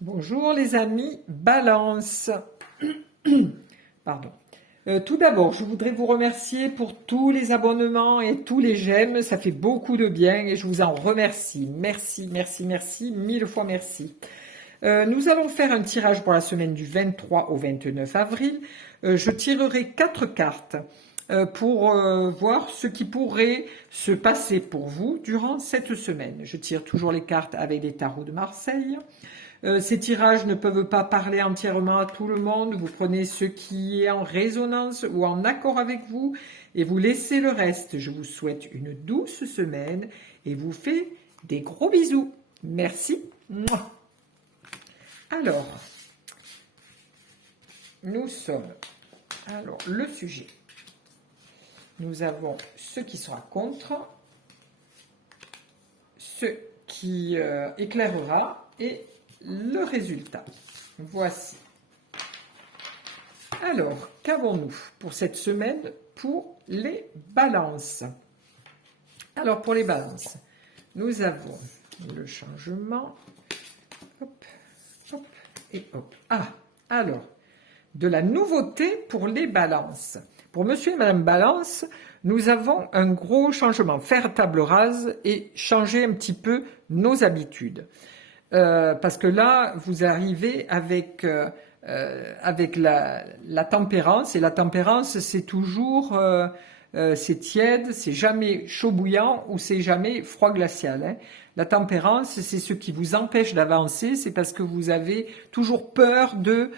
Bonjour les amis, Balance. Pardon. Tout d'abord, je voudrais vous remercier pour tous les abonnements et tous les j'aime. Ça fait beaucoup de bien et je vous en remercie. Merci, merci, merci, mille fois merci. Nous allons faire un tirage pour la semaine du 23 au 29 avril. Je tirerai 4 cartes pour voir ce qui pourrait se passer pour vous durant cette semaine. Je tire toujours les cartes avec des tarots de Marseille. Ces tirages ne peuvent pas parler entièrement à tout le monde. Vous prenez ce qui est en résonance ou en accord avec vous et vous laissez le reste. Je vous souhaite une douce semaine et vous fais des gros bisous. Merci. Mouah. Alors, nous sommes... Alors, le sujet. Nous avons ce qui sera contre, ce qui éclairera et le résultat. Voici. Alors, qu'avons-nous pour cette semaine pour les balances? Alors, pour les balances, nous avons le changement. Hop, hop et hop. Ah, alors, de la nouveauté pour les balances. Pour monsieur et madame Balance, nous avons un gros changement. Faire table rase et changer un petit peu nos habitudes. Parce que là, vous arrivez avec la tempérance, et la tempérance, c'est toujours, c'est tiède, c'est jamais chaud bouillant ou c'est jamais froid glacial. Hein. La tempérance, c'est ce qui vous empêche d'avancer, c'est parce que vous avez toujours peur de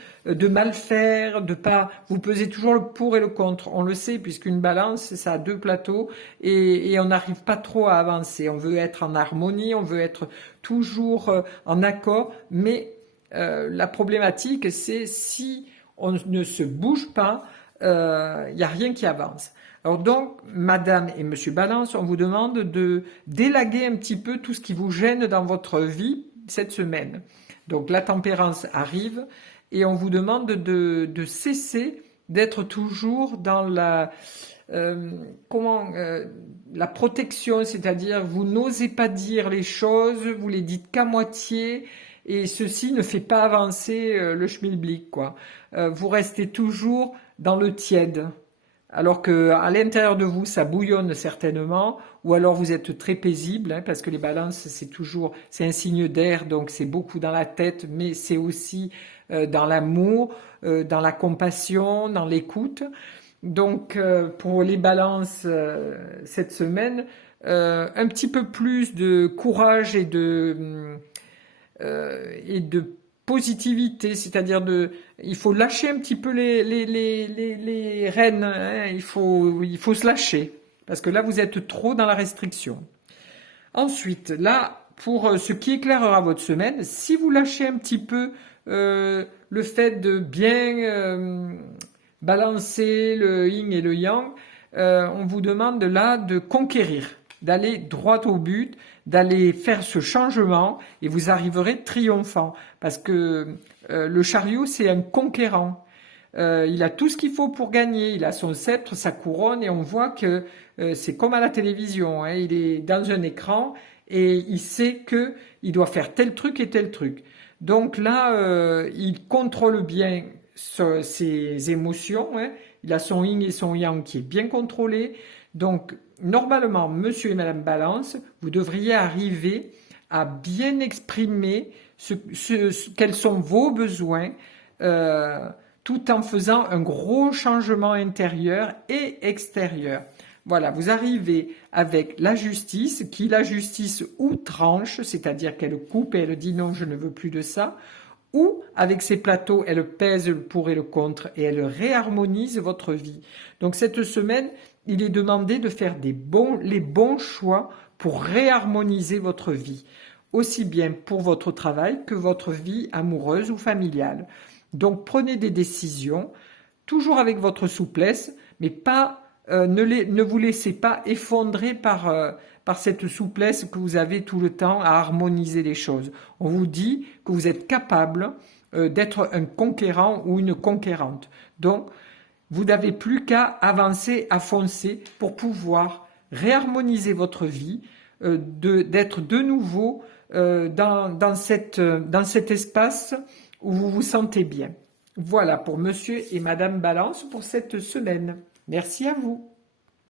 mal faire, de pas. Vous pesez toujours le pour et le contre. On le sait, puisqu'une balance, ça a deux plateaux et on n'arrive pas trop à avancer. On veut être en harmonie, on veut être toujours en accord, mais la problématique, c'est si on ne se bouge pas, il n'y a rien qui avance. Alors donc, Madame et Monsieur Balance, on vous demande de d'élaguer un petit peu tout ce qui vous gêne dans votre vie cette semaine. Donc la tempérance arrive et on vous demande de cesser d'être toujours dans la la protection, c'est-à-dire vous n'osez pas dire les choses, vous les dites qu'à moitié. Et ceci ne fait pas avancer le schmilblick, quoi. Vous restez toujours dans le tiède, alors que à l'intérieur de vous, ça bouillonne certainement, ou alors vous êtes très paisible, hein, parce que les balances, c'est un signe d'air, donc c'est beaucoup dans la tête, mais c'est aussi dans l'amour, dans la compassion, dans l'écoute. Donc, pour les balances cette semaine, un petit peu plus de courage et de positivité, c'est-à-dire il faut lâcher un petit peu les rênes, hein, il faut se lâcher, parce que là vous êtes trop dans la restriction. Ensuite, là, pour ce qui éclairera votre semaine, si vous lâchez un petit peu le fait de bien balancer le yin et le yang, on vous demande là de conquérir, d'aller droit au but, d'aller faire ce changement et vous arriverez triomphant. Parce que le chariot, c'est un conquérant. Il a tout ce qu'il faut pour gagner. Il a son sceptre, sa couronne et on voit que c'est comme à la télévision. Hein, il est dans un écran et il sait que il doit faire tel truc et tel truc. Donc là, il contrôle bien ses émotions. Hein. Il a son yin et son yang qui est bien contrôlé. Donc, normalement, monsieur et madame Balance, vous devriez arriver à bien exprimer quels sont vos besoins, tout en faisant un gros changement intérieur et extérieur. Voilà, vous arrivez avec la justice, qui la justice ou tranche, c'est-à-dire qu'elle coupe et elle dit non, je ne veux plus de ça, ou avec ses plateaux, elle pèse le pour et le contre et elle réharmonise votre vie. Donc cette semaine, il est demandé de faire les bons choix pour réharmoniser votre vie, aussi bien pour votre travail que votre vie amoureuse ou familiale. Donc prenez des décisions, toujours avec votre souplesse, mais pas ne vous laissez pas effondrer par cette souplesse que vous avez tout le temps à harmoniser les choses. On vous dit que vous êtes capable d'être un conquérant ou une conquérante. Donc, vous n'avez plus qu'à avancer, à foncer pour pouvoir réharmoniser votre vie, d'être de nouveau dans cet espace où vous vous sentez bien. Voilà pour Monsieur et Madame Balance pour cette semaine. Merci à vous.